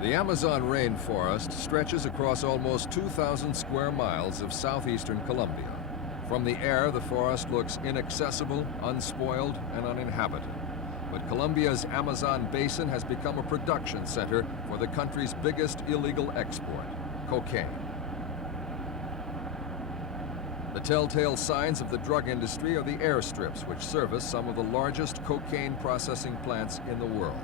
The Amazon rainforest stretches across almost 2,000 square miles of southeastern Colombia. From the air, the forest looks inaccessible, unspoiled, and uninhabited. But Colombia's Amazon basin has become a production center for the country's biggest illegal export, cocaine. The telltale signs of the drug industry are the airstrips which service some of the largest cocaine processing plants in the world.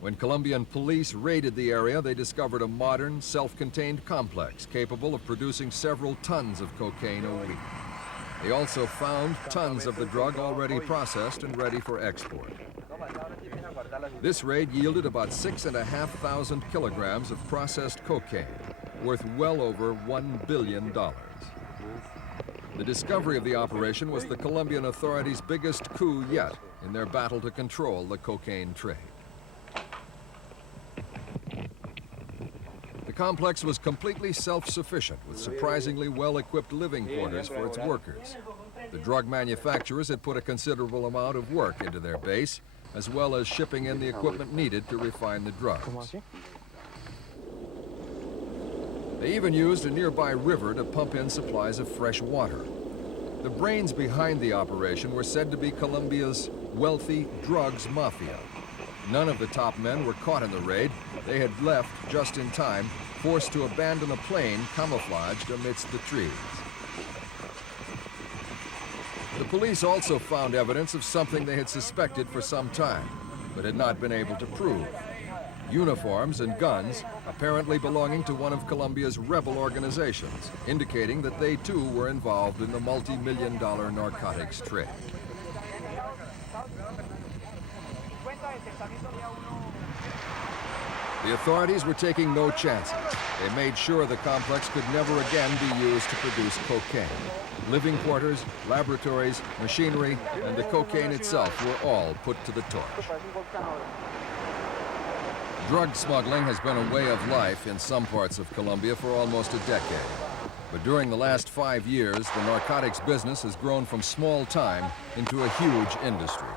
When Colombian police raided the area, they discovered a modern, self-contained complex capable of producing several tons of cocaine a week. They also found tons of the drug already processed and ready for export. This raid yielded about 6,500 kilograms of processed cocaine, worth well over $1 billion. The discovery of the operation was the Colombian authorities' biggest coup yet in their battle to control the cocaine trade. The complex was completely self-sufficient, with surprisingly well-equipped living quarters for its workers. The drug manufacturers had put a considerable amount of work into their base, as well as shipping in the equipment needed to refine the drugs. They even used a nearby river to pump in supplies of fresh water. The brains behind the operation were said to be Colombia's wealthy drugs mafia. None of the top men were caught in the raid. They had left just in time, forced to abandon a plane camouflaged amidst the trees. The police also found evidence of something they had suspected for some time, but had not been able to prove. Uniforms and guns, apparently belonging to one of Colombia's rebel organizations, indicating that they too were involved in the multi-million-dollar narcotics trade. The authorities were taking no chances. They made sure the complex could never again be used to produce cocaine. Living quarters, laboratories, machinery, and the cocaine itself were all put to the torch. Drug smuggling has been a way of life in some parts of Colombia for almost a decade. But during the last 5 years, the narcotics business has grown from small time into a huge industry.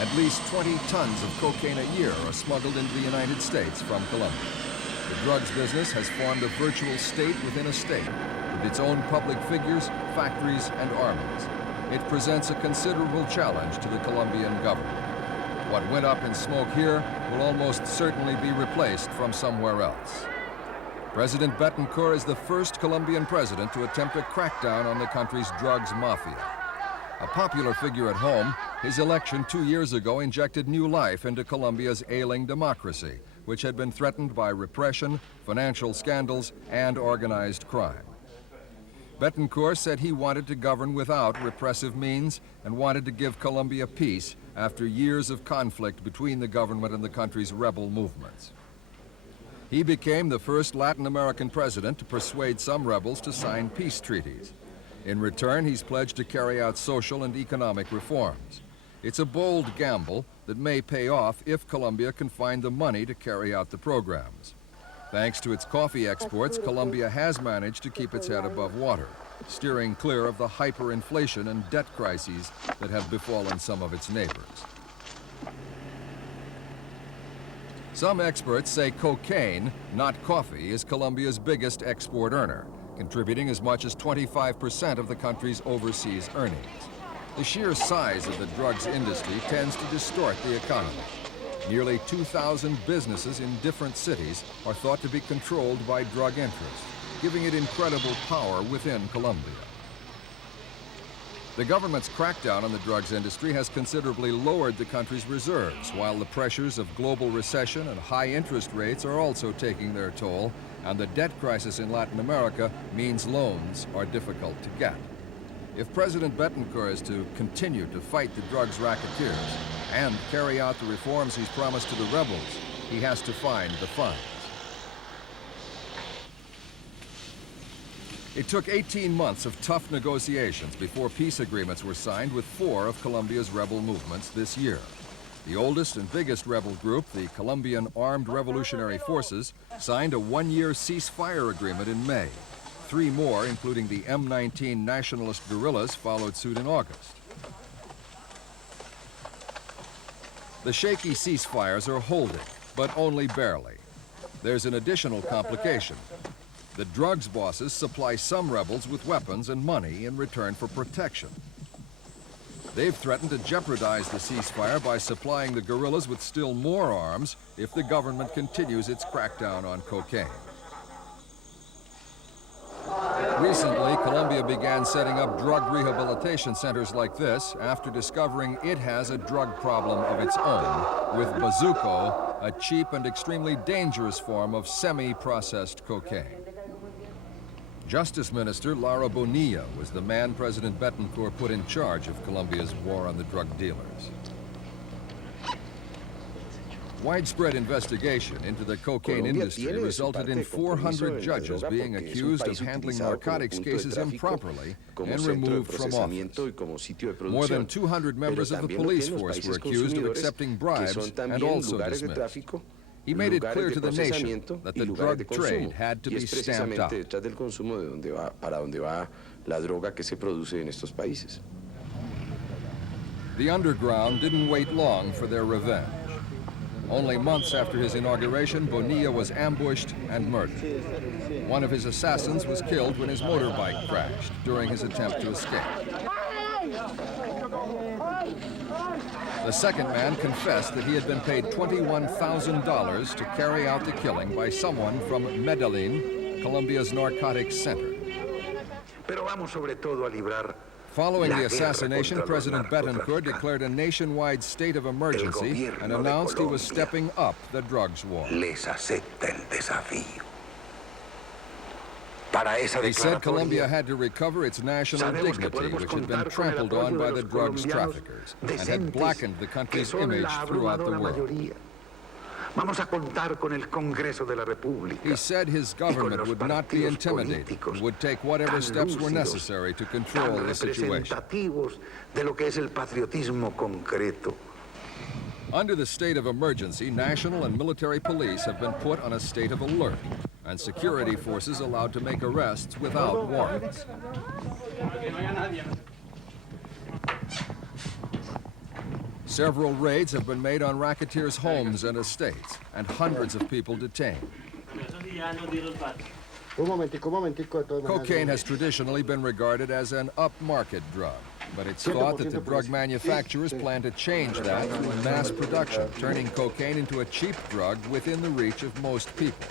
At least 20 tons of cocaine a year are smuggled into the United States from Colombia. The drugs business has formed a virtual state within a state, with its own public figures, factories, and armies. It presents a considerable challenge to the Colombian government. What went up in smoke here will almost certainly be replaced from somewhere else. President Bentancur is the first Colombian president to attempt a crackdown on the country's drugs mafia. A popular figure at home, his election 2 years ago injected new life into Colombia's ailing democracy, which had been threatened by repression, financial scandals, and organized crime. Bentancur said he wanted to govern without repressive means and wanted to give Colombia peace after years of conflict between the government and the country's rebel movements. He became the first Latin American president to persuade some rebels to sign peace treaties. In return, he's pledged to carry out social and economic reforms. It's a bold gamble that may pay off if Colombia can find the money to carry out the programs. Thanks to its coffee exports, Colombia has managed to keep its head above water, steering clear of the hyperinflation and debt crises that have befallen some of its neighbors. Some experts say cocaine, not coffee, is Colombia's biggest export earner, contributing as much as 25% of the country's overseas earnings. The sheer size of the drugs industry tends to distort the economy. Nearly 2,000 businesses in different cities are thought to be controlled by drug interests, giving it incredible power within Colombia. The government's crackdown on the drugs industry has considerably lowered the country's reserves, while the pressures of global recession and high interest rates are also taking their toll, and the debt crisis in Latin America means loans are difficult to get. If President Bentancur is to continue to fight the drugs racketeers and carry out the reforms he's promised to the rebels, he has to find the funds. It took 18 months of tough negotiations before peace agreements were signed with 4 of Colombia's rebel movements this year. The oldest and biggest rebel group, the Colombian Armed Revolutionary Forces, signed a 1-year ceasefire agreement in May. 3 more, including the M19 nationalist guerrillas, followed suit in August. The shaky ceasefires are holding, but only barely. There's an additional complication. The drugs bosses supply some rebels with weapons and money in return for protection. They've threatened to jeopardize the ceasefire by supplying the guerrillas with still more arms if the government continues its crackdown on cocaine. Recently, Colombia began setting up drug rehabilitation centers like this after discovering it has a drug problem of its own with bazuco, a cheap and extremely dangerous form of semi-processed cocaine. Justice Minister Lara Bonilla was the man President Bentancur put in charge of Colombia's war on the drug dealers. Widespread investigation into the cocaine industry resulted in 400 judges being accused of handling narcotics cases improperly and removed from office. More than 200 members of the police force were accused of accepting bribes and also dismissed. He made it clear to the nation that the drug trade had to be stamped out. The underground didn't wait long for their revenge. Only months after his inauguration, Bonilla was ambushed and murdered. One of his assassins was killed when his motorbike crashed during his attempt to escape. The second man confessed that he had been paid $21,000 to carry out the killing by someone from Medellin, Colombia's narcotics center. Following the assassination, President Bentancur declared a nationwide state of emergency and announced he was stepping up the drugs war. He said Colombia had to recover its national dignity, which had been trampled on by the drugs traffickers, and had blackened the country's image throughout the world. He said his government would not be intimidated and would take whatever steps were necessary to control the situation. Under the state of emergency, national and military police have been put on a state of alert, and security forces allowed to make arrests without warrants. Several raids have been made on racketeers' homes and estates, and hundreds of people detained. Cocaine has traditionally been regarded as an upmarket drug, but it's thought that the drug manufacturers plan to change that through mass production, turning cocaine into a cheap drug within the reach of most people.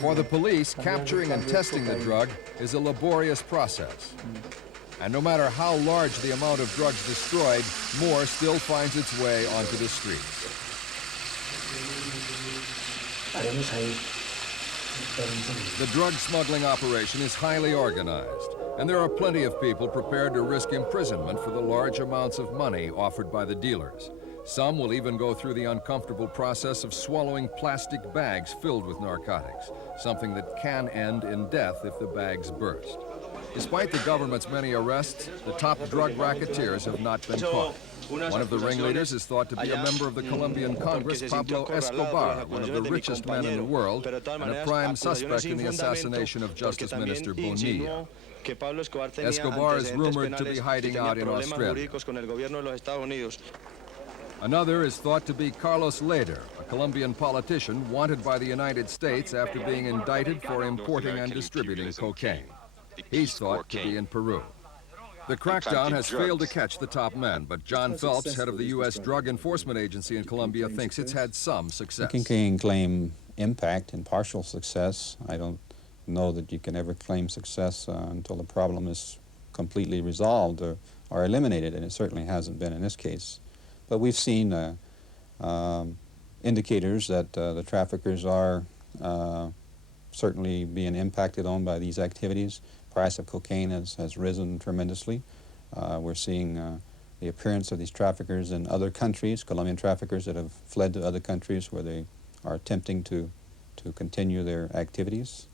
For the police, capturing and testing the drug is a laborious process. And no matter how large the amount of drugs destroyed, more still finds its way onto the streets. The drug smuggling operation is highly organized, and there are plenty of people prepared to risk imprisonment for the large amounts of money offered by the dealers. Some will even go through the uncomfortable process of swallowing plastic bags filled with narcotics, something that can end in death if the bags burst. Despite the government's many arrests, the top drug racketeers have not been caught. One of the ringleaders is thought to be a member of the Colombian Congress, Pablo Escobar, one of the richest men in the world, and a prime suspect in the assassination of Justice Minister Bonilla. Escobar is rumored to be hiding out in Australia. Another is thought to be Carlos Leder, a Colombian politician wanted by the United States after being indicted for importing and distributing cocaine. He's thought to be in Peru. The crackdown has failed to catch the top men, but John Phelps, head of the U.S. Drug Enforcement Agency in Colombia, thinks it's had some success. You can claim impact and partial success. I don't know that you can ever claim success until the problem is completely resolved or eliminated, and it certainly hasn't been in this case. But we've seen indicators that the traffickers are certainly being impacted on by these activities. Price of cocaine has risen tremendously. We're seeing the appearance of these traffickers in other countries, Colombian traffickers that have fled to other countries where they are attempting to continue their activities.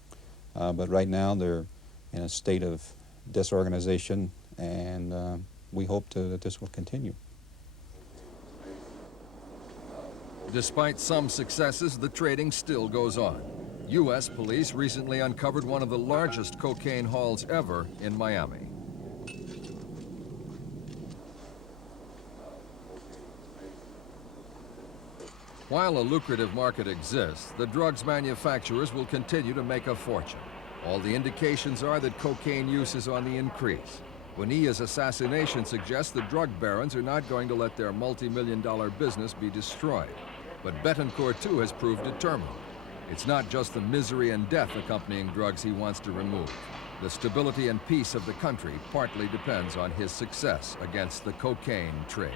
But right now they're in a state of disorganization, and we hope that this will continue. Despite some successes, the trading still goes on. U.S. police recently uncovered one of the largest cocaine hauls ever in Miami. While a lucrative market exists, the drugs manufacturers will continue to make a fortune. All the indications are that cocaine use is on the increase. Bonilla's assassination suggests the drug barons are not going to let their multi-million-dollar business be destroyed. But Bentancur, too, has proved determined. It's not just the misery and death accompanying drugs he wants to remove. The stability and peace of the country partly depends on his success against the cocaine trade.